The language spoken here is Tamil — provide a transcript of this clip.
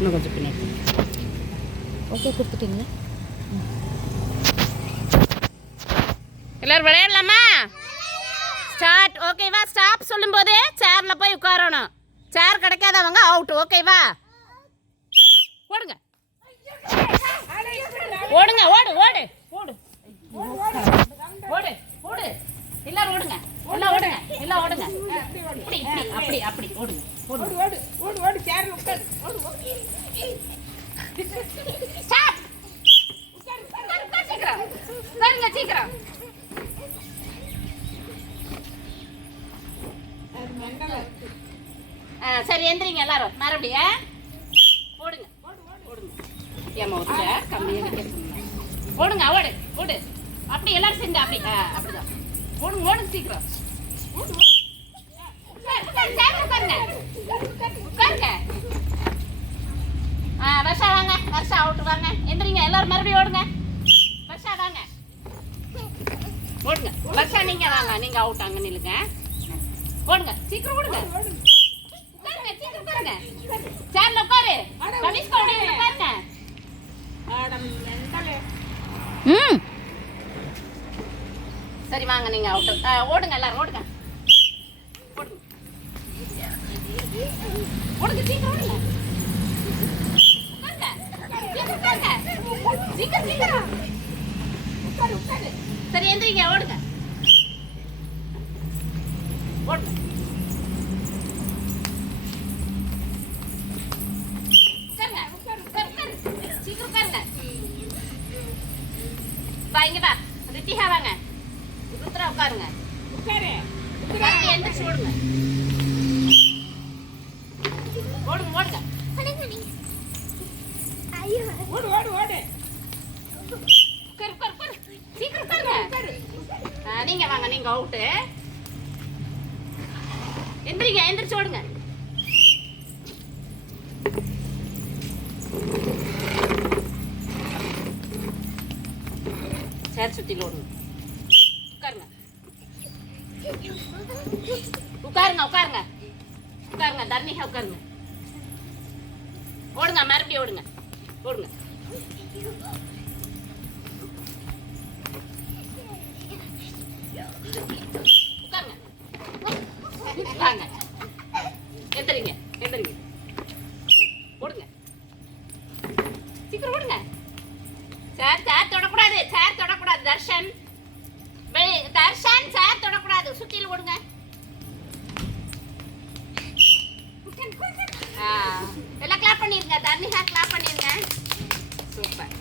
இன்னும் கொஞ்சம் பின்னாடி. ஓகே, கொடுத்துட்டீங்களா? எல்லாரும் விளையாடலாமா? ஸ்டார்ட். ஓகேவா? ஸ்டாப் சொல்லும்போது சேர்ல போய் உட்காரணும். சேர் கிடைக்காதவங்க அவுட். ஓகேவா? ஓடுங்க ஓடுங்க, ஓடு ஓடு ஓடு ஓடு ஓடு. எல்லாரும் ஓடுங்க, எல்லாம் ஓடுங்க, எல்லாம் ஓடுங்க. இப்படி இப்படி அப்படி அப்படி ஓடுங்க. ஓடு ஓடு ஓடு ஓடு. சேர்ல உட்காரு. ஓடு ஓடு. ஸ்டாப். உட்காரு உட்காரு உட்காரு. சீக்கிரம் உட்காருங்க, சீக்கிரம். சரி, எந்திரிங்க எல்லாரும். மறுபடியும் ஓடுங்க ஓடுங்க. ஏமா ஒரு கம்மியாக வைக்க. ஓடுங்க, ஓடு ஓடு. அப்படி எல்லாரும் செஞ்சு அப்படி அப்படிதான் ஓடுங்க. ஓடுங்க சீக்கிரம். உட்காருங்க உட்காருங்க. வருஷா வாங்க. வருஷா அவுட்டு வாங்க. எந்திரிங்க எல்லாரும். மறுபடியும் ஓடுங்க. வருஷா வாங்க. ஓடுங்க. வருஷா நீங்க வாங்க. நீங்க அவுட். அங்க நில்லுங்க. ஓடுங்க சீக்கிரம். ஓடுங்க. உட்காருங்க சீக்கிரம். உட்காருங்க. சேர்ல உட்காரு. கமிஷ் கோடி உட்காருங்க. சரி வாங்க, நீங்க அவுட். ஓடுங்க எல்லாரும். ஓடுங்க ஓடுங்க சீக்கிரம். ஓடுங்க. உட்காருங்க சீக்கிரம் சீக்கிரம். உட்காரு உட்காரு. சரி, எந்திரிங்க. ஓடுங்க ஓடுங்க. இங்க வா. ரித்திகா வாங்க. ருத்ரா உட்காருங்க. உட்காரு. எந்திரிச்சு ஓடுங்க. ஓடுங்க ஓடுங்க. ஓடு ஓடு ஓடு. உட்காரு உட்காரு உட்காரு. சீக்கிரம் உட்காருங்க. நீங்க வாங்க. நீங்க அவுட்டு. எந்திரிங்க. எந்திரிச்சு ஓடுங்க. சேர் சுத்தில ஓடுங்க. உட்காருங்க உட்காருங்க உட்காருங்க உட்காருங்க. தர்ணிகா உட்காருங்க. ஓடுங்க. மறுபடியும் ஓடுங்க. ஓடுங்க. உட்காருங்க. வாங்க. எந்திரிங்க. எந்திரிங்க. ஓடுங்க சீக்கிரம். ஓடுங்க. சேர் சேர் தொடக்கூடாது. சேர் தொடக்கூடாது. தர்ஷன் தர்ஷன் சேர் தொடக்கூடாது. சுத்தில ஓடுங்க. எல்லாம் கிளாப் பண்ணிருங்க. தர்ணிகா கிளாப் பண்ணிருங்க. சூப்பர்.